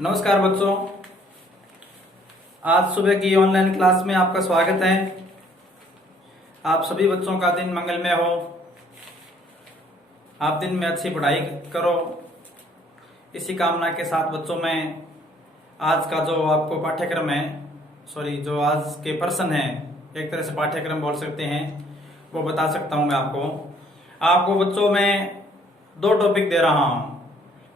नमस्कार बच्चों, आज सुबह की ऑनलाइन क्लास में आपका स्वागत है। आप सभी बच्चों का दिन मंगलमय हो। आप दिन में अच्छी पढ़ाई करो, इसी कामना के साथ बच्चों में आज का जो आपको पाठ्यक्रम है, जो आज के पर्सन है, एक तरह से पाठ्यक्रम बोल सकते हैं, वो बता सकता हूं मैं आपको बच्चों में दो टॉपिक दे रहा हूं।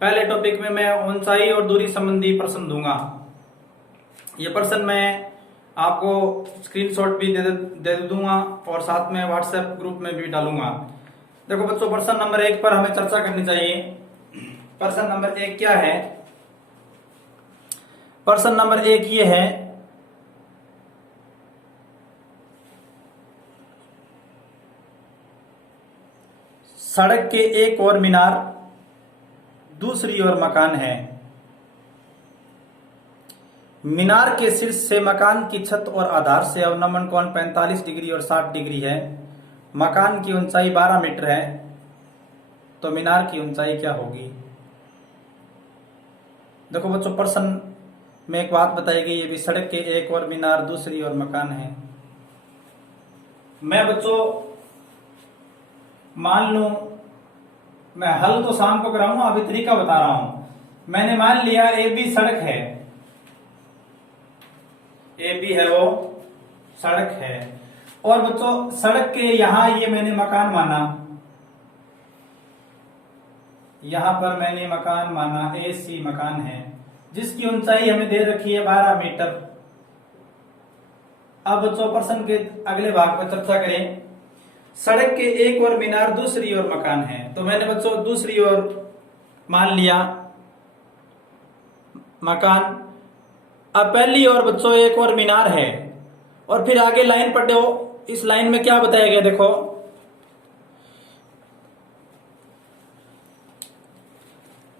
पहले टॉपिक में मैं ऊंचाई और दूरी संबंधी प्रश्न दूंगा। ये प्रश्न मैं आपको स्क्रीनशॉट भी दे दूंगा और साथ में व्हाट्सएप ग्रुप में भी डालूंगा। देखो बच्चों, प्रश्न नंबर 1 पर हमें चर्चा करनी चाहिए। प्रश्न नंबर 1 क्या है? प्रश्न नंबर 1 ये है, सड़क के एक ओर मीनार, दूसरी ओर मकान है। मीनार के शीर्ष से मकान की छत और आधार से अवनमन कोण 45 डिग्री और 60 डिग्री है। मकान की ऊंचाई 12 मीटर है, तो मीनार की ऊंचाई क्या होगी? देखो बच्चों, प्रश्न में एक बात बताई गई है भी सड़क के एक ओर मीनार, दूसरी ओर मकान है। मैं बच्चों मान लूं, मैं हल तो शाम को कराऊंगा, अभी तरीका बता रहा हूं। मैंने मान लिया ए बी सड़क है, ए बी है वो सड़क है, और बच्चों सड़क के यहां ये मैंने मकान माना, यहां पर मैंने मकान माना, ए सी मकान है, जिसकी ऊंचाई हमें दे रखी है 12 मीटर। अब बच्चों प्रश्न के अगले भाग पर चर्चा करें। सड़क के एक ओर मीनार, दूसरी ओर मकान है, तो मैंने बच्चों दूसरी ओर मान लिया मकान। अब पहली ओर बच्चों एक और मीनार है, और फिर आगे लाइन पढ़ो। इस लाइन में क्या बताया गया? देखो,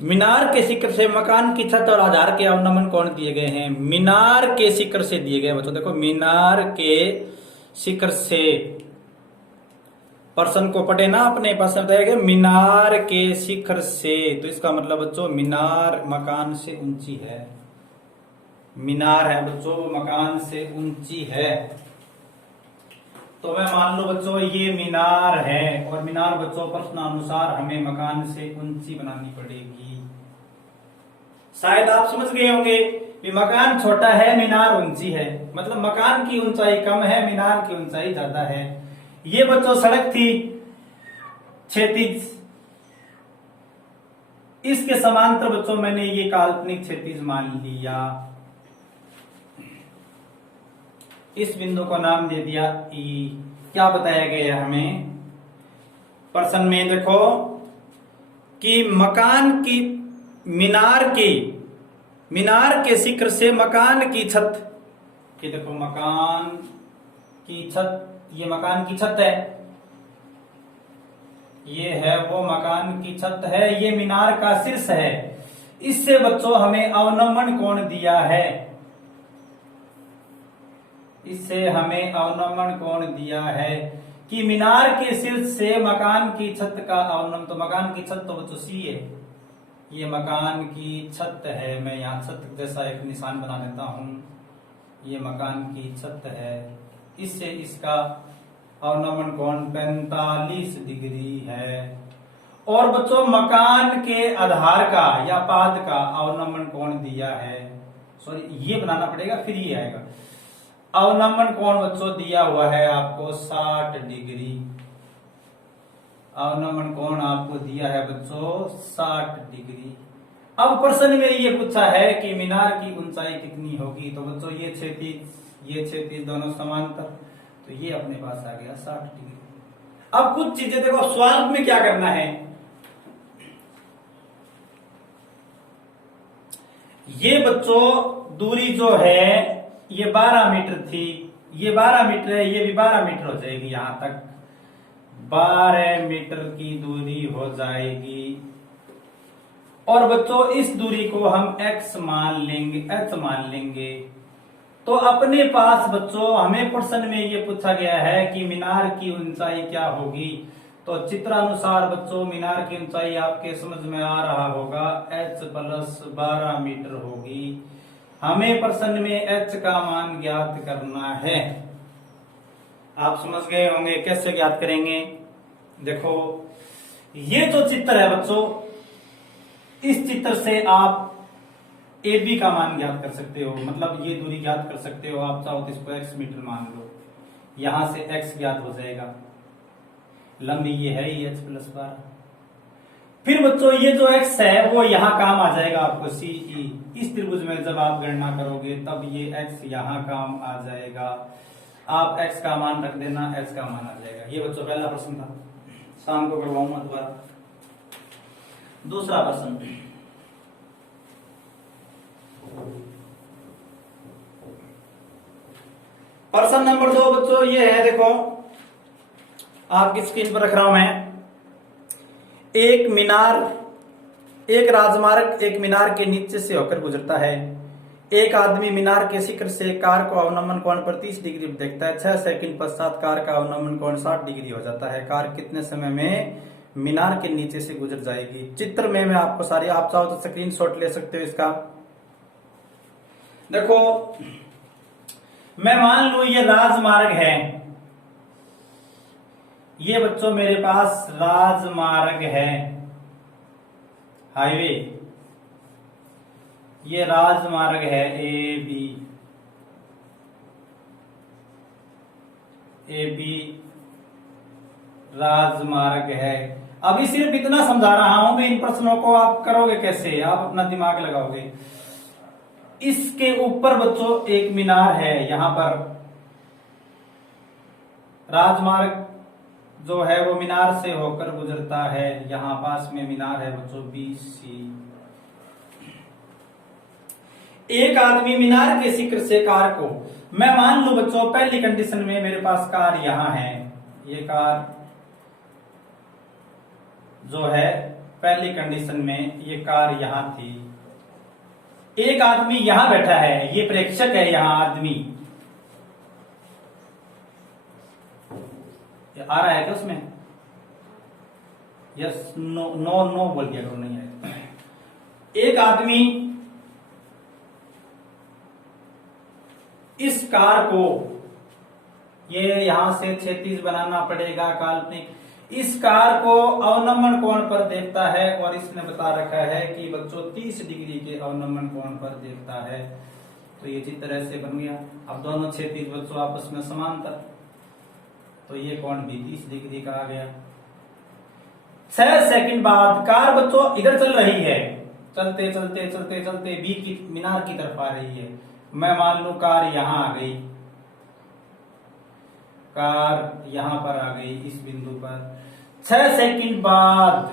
मीनार के शिखर से मकान की छत और आधार के अवनमन कोण दिए गए हैं। मीनार के शिखर से दिए गए बच्चों, देखो मीनार के शिखर से, प्रश्न को पढ़े ना अपने पास बताया गया मीनार के शिखर से, तो इसका मतलब बच्चों मीनार मकान से ऊंची है। मीनार है बच्चों, मकान से ऊंची है, तो मैं मान लो बच्चों ये मीनार है, और मीनार बच्चों प्रश्नानुसार हमें मकान से ऊंची बनानी पड़ेगी। शायद आप समझ गए होंगे कि मकान छोटा है, मीनार ऊंची है, मतलब मकान की ऊंचाई कम है, मीनार की ऊंचाई ज्यादा है। ये बच्चों सड़क थी क्षैतिज, इसके समांतर बच्चों मैंने ये काल्पनिक क्षैतिज मान लिया। इस बिंदु को नाम दे दिया ई। क्या बताया गया हमें प्रश्न में? देखो कि मकान की मीनार के शिखर से मकान की छत, कि देखो मकान की छत, ये मकान की छत है, ये है वो मकान की छत है, ये मीनार का शीर्ष है। इससे बच्चों हमें अवनमन कोण दिया है, इससे हमें अवनमन कोण दिया है कि मीनार के शीर्ष से मकान की छत का अवनमन, तो मकान की छत तो बच्चों सी है, ये मकान की छत है। मैं यहाँ छत जैसा एक निशान बना देता हूं, ये मकान की छत है, इससे इसका अवनमन कोण 45 डिग्री है। और बच्चों मकान के आधार का या पाद का अवनमन कोण दिया है, ये बनाना पड़ेगा फिर ये आएगा। अवनमन कोण बच्चों दिया हुआ है आपको 60 डिग्री। अवनमन कोण आपको दिया है बच्चों 60 डिग्री। अब प्रश्न में ये पूछा है कि मीनार की ऊंचाई कितनी होगी, तो बच्चों ये क्षैतिज दोनों समांतर, तो ये अपने पास आ गया 60 डिग्री। अब कुछ चीजें देखो, सवाल में क्या करना है, ये बच्चों दूरी जो है ये 12 मीटर थी, ये 12 मीटर है, ये भी 12 मीटर हो जाएगी, यहां तक 12 मीटर की दूरी हो जाएगी। और बच्चों इस दूरी को हम x मान लेंगे, तो अपने पास बच्चों हमें प्रश्न में ये पूछा गया है कि मीनार की ऊंचाई क्या होगी, तो चित्रानुसार बच्चों मीनार की ऊंचाई आपके समझ में आ रहा होगा h प्लस 12 मीटर होगी। हमें प्रश्न में h का मान ज्ञात करना है। आप समझ गए होंगे कैसे ज्ञात करेंगे। देखो ये जो चित्र है बच्चों, इस चित्र से आप AB का मान ज्ञात कर सकते हो, मतलब ये दूरी ज्ञात कर सकते हो। आप चाहो तो इसको x मीटर मान लो, यहां से x ज्ञात हो जाएगा। लंबी ये है ही h प्लस 12। फिर बच्चों ये जो x है वो यहां काम आ जाएगा आपको CE। इस त्रिभुज में जब आप गणना करोगे तब ये x यहां काम आ जाएगा। आप x का मान रख देना, h का मान आ जाएगा। ये बच्चों पहला प्रश्न था, शाम को करवाऊंगा दोबारा। दूसरा प्रश्न, प्रश्न नंबर 2 बच्चों ये है, देखो आपकी स्क्रीन पर रख रहा हूं मैं। एक राजमार्ग एक मीनार के नीचे से होकर गुजरता है। एक आदमी मीनार के शिखर से कार को अवनमन कोण पर 30 डिग्री देखता है। 6 सेकंड पश्चात कार का अवनमन कोण 60 डिग्री हो जाता है। कार कितने समय में मीनार के नीचे से गुजर जाएगी। चित्र में मैं आपको सारी, आप चाहो तो स्क्रीनशॉट ले सकते हो इसका। देखो मैं मान लू ये राजमार्ग है, ये बच्चों मेरे पास राजमार्ग है, हाईवे। ये राजमार्ग है AB राजमार्ग है। अभी सिर्फ इतना समझा रहा हूं मैं, इन प्रश्नों को आप करोगे कैसे, आप अपना दिमाग लगाओगे। इसके ऊपर बच्चों एक मीनार है, यहां पर राजमार्ग जो है वो मीनार से होकर गुजरता है। यहां पास में मीनार है बच्चों BC। एक आदमी मीनार के शिखर से कार को, मैं मान लू बच्चों पहली कंडीशन में मेरे पास कार यहां है, ये कार जो है पहली कंडीशन में ये कार यहां थी। एक आदमी यहां बैठा है, ये प्रेक्षक है यहां आदमी। ये आ रहा है क्या उसमें? यस नो नो नो बोल दिया करो, नहीं है। एक आदमी इस कार को, ये यहां से क्षैतिज बनाना पड़ेगा काल्पनिक, इस कार को अवनमन कोण पर देखता है और इसने बता रखा है कि बच्चों 30 डिग्री के अवनमन कोण पर देखता है। तो ये चित्र ऐसे बन गया। अब दोनों क्षैतिज बच्चों आपस में समांतर, तो ये कोण भी 30 डिग्री का आ गया। 6 सेकंड बाद कार बच्चों इधर चल रही है, चलते चलते चलते चलते बी की मीनार की तरफ आ रही है। मैं मान लू कार यहां आ गई, कार यहां पर आ गई इस बिंदु पर। 6 सेकंड बाद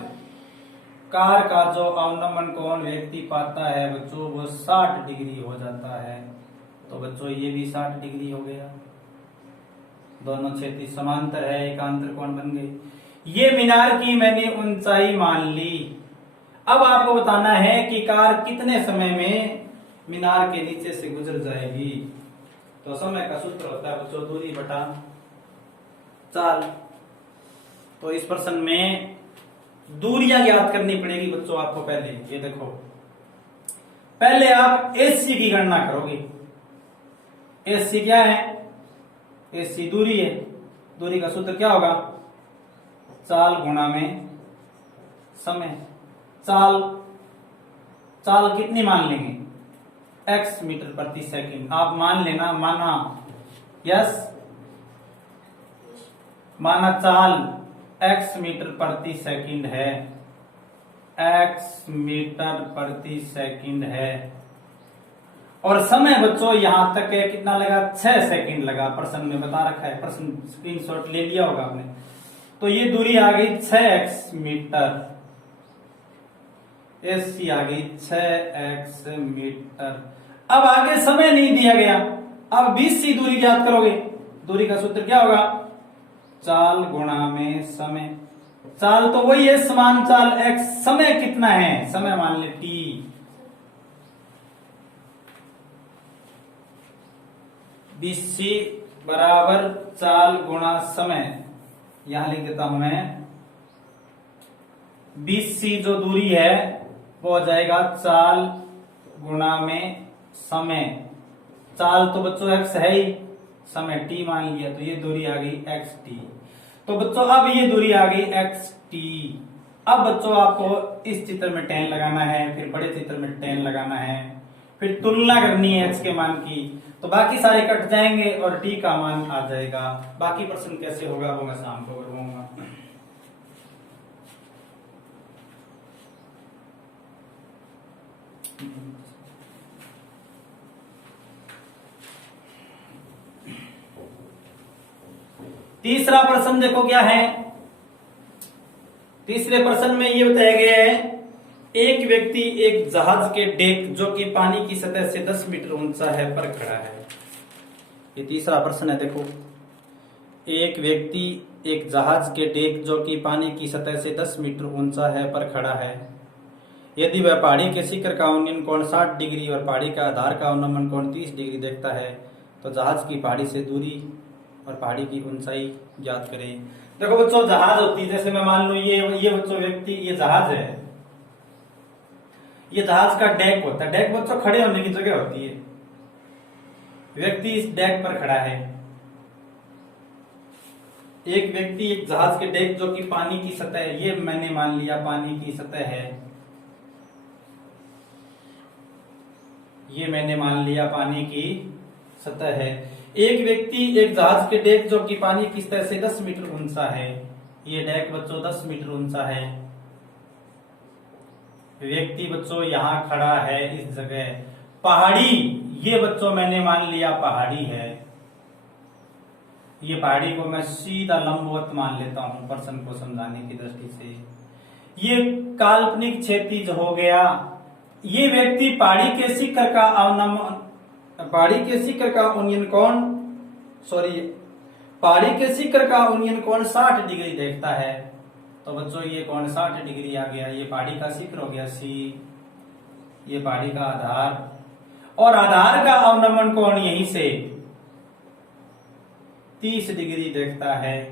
कार का जो अवनमन कोण व्यक्ति पाता है बच्चों वो 60 डिग्री हो जाता है। तो बच्चों ये भी 60 डिग्री हो गया। दोनों क्षैतिज समांतर है, एकांतर कोण बन गए। ये मीनार की मैंने ऊंचाई मान ली। अब आपको बताना है कि कार कितने समय में मीनार के नीचे से गुजर जाएगी। तो समय का सूत्र होता है बच्चों दूरी बटा चाल। तो इस प्रश्न में दूरियां ज्ञात करनी पड़ेगी बच्चों आपको। पहले ये देखो, पहले आप AC की गणना करोगे। AC क्या है? AC दूरी है। दूरी का सूत्र क्या होगा? चाल गुणा में समय। चाल कितनी मान लेंगे? x मीटर प्रति सेकंड। आप मान लेना, माना, यस, माना चाल x मीटर प्रति सेकंड है, x मीटर प्रति सेकंड है। और समय बच्चों यहां तक है, कितना लगा? 6 सेकंड लगा। प्रश्न में बता रखा है, प्रश्न स्क्रीनशॉट ले लिया होगा आपने। तो ये दूरी आ गई 6x मीटर। AC आ गई 6x मीटर। अब आगे समय नहीं दिया गया, अब BC दूरी ज्ञात करोगे। दूरी का सूत्र क्या होगा? चाल गुणा में समय। चाल तो वही है, समान चाल x। समय कितना है? समय मान ले T। BC बराबर चाल गुणा समय। यहां लिख देता हूं मैं BC जो दूरी है वो हो जाएगा चाल गुणा में समय। चाल तो बच्चों x है ही, समय t मान लिया, तो ये दूरी आ गई xt। तो बच्चों अब ये दूरी आ गई xt। अब बच्चों आपको इस चित्र में tan लगाना है, फिर बड़े चित्र में tan लगाना है, फिर तुलना करनी है x के मान की, तो बाकी सारे कट जाएंगे और t का मान आ जाएगा। बाकी प्रश्न कैसे होगा वो मैं शाम को करवाऊंगा। तीसरा प्रश्न देखो क्या है। तीसरे प्रश्न में ये बताया गया है, एक व्यक्ति एक जहाज के डेक जो कि पानी की सतह से 10 मीटर ऊंचा है पर खड़ा है। ये तीसरा प्रश्न है। देखो, एक व्यक्ति एक जहाज के डेक जो कि पानी की सतह से 10 मीटर ऊंचा है पर खड़ा है। यदि वह पहाड़ी के शिखर का उन्नयन कोण 60 डिग्री और पहाड़ी का आधार का अवनमन कोण 30 डिग्री देखता है, तो जहाज की पहाड़ी से दूरी और पहाड़ी की ऊंचाई ज्ञात करें। देखो बच्चों, जहाज होती है, जैसे मैं मान लू ये बच्चों व्यक्ति, ये जहाज है, ये जहाज का डेक होता है। डेक बच्चों खड़े होने की जगह होती है। व्यक्ति इस डेक पर खड़ा है। एक व्यक्ति एक जहाज के डेक जो कि पानी की सतह है, ये मैंने मान लिया पानी की सतह है, ये मैंने मान लिया पानी की सतह है। एक व्यक्ति एक जहाज के डेक जो कि पानी की सतह से 10 मीटर ऊंचा है, ये डेक बच्चों 10 मीटर ऊंचा है। व्यक्ति बच्चों यहां खड़ा है इस जगह। पहाड़ी, ये बच्चों मैंने मान लिया पहाड़ी है। ये पहाड़ी को मैं सीधा लंबवत मान लेता हूं प्रश्न को समझाने की दृष्टि से। ये काल्पनिक क्षैतिज हो गया। ये व्यक्ति पहाड़ी के शिखर का अवनमन, पहाड़ी के शिखर का उन्नयन कोण, पहाड़ी के शिखर का उन्नयन कोण 60 डिग्री देखता है। तो बच्चों ये कोण 60 डिग्री आ गया। ये पहाड़ी का शिखर हो गया C, ये पहाड़ी का आधार, और आधार का अवनमन कोण यहीं से 30 डिग्री देखता है,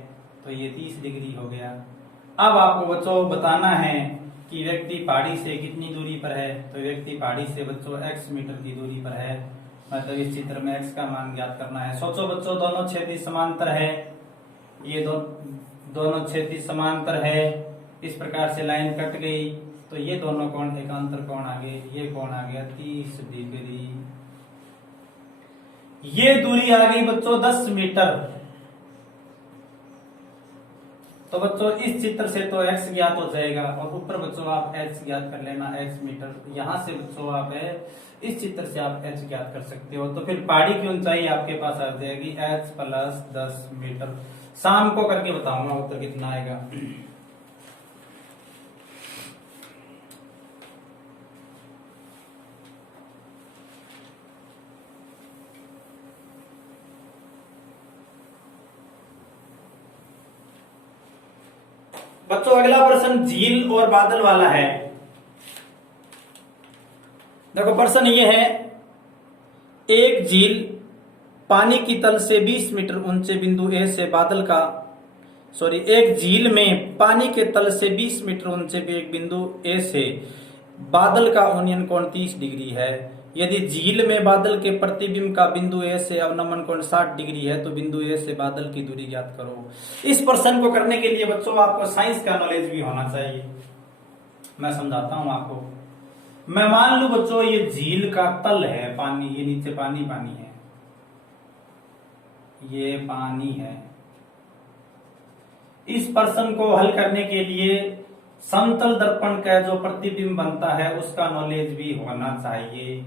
तो ये 30 डिग्री हो गया। अब आपको बच्चों बताना है कि व्यक्ति पहाड़ी से कितनी दूरी पर है। तो व्यक्ति पहाड़ी से बच्चों x मीटर की दूरी पर है। मतलब इस चित्र में x का मान ज्ञात करना है। सोचो बच्चों, दोनों क्षैतिज समांतर है, ये दोनों क्षैतिज समांतर है। इस प्रकार से लाइन कट गई, तो ये दोनों कोण एकांतर कोण आ गए। ये कोण आ गया 30 डिग्री। ये दूरी आ गई बच्चों 10 मीटर। तो बच्चों इस चित्र से तो x ज्ञात हो जाएगा, और ऊपर बच्चों आप h ज्ञात कर लेना, x मीटर। यहां से बच्चों आप इस चित्र से आप h ज्ञात कर सकते हो। तो फिर पहाड़ी की ऊंचाई आपके पास आ जाएगी h + 10 मीटर। शाम को करके बताऊंगा उत्तर कितना आएगा। बच्चों अगला प्रश्न झील और बादल वाला है। देखो प्रश्न ये है, एक झील पानी की तल से 20 मीटर ऊंचे बिंदु A से बादल का एक झील में पानी के तल से 20 मीटर ऊंचे एक बिंदु A से बादल का उन्नयन कोण 30 डिग्री है। यदि झील में बादल के प्रतिबिंब का बिंदु A से अवनमन कोण 60 डिग्री है, तो बिंदु A से बादल की दूरी ज्ञात करो। इस प्रश्न को करने के लिए बच्चों आपको साइंस का नॉलेज भी होना चाहिए। मैं समझाता हूं आपको। मैं मान लू बच्चों ये झील का तल है, पानी, ये नीचे पानी पानी है, ये पानी है। इस प्रश्न को हल करने के लिए समतल दर्पण का जो प्रतिबिंब बनता है उसका नॉलेज भी होना चाहिए।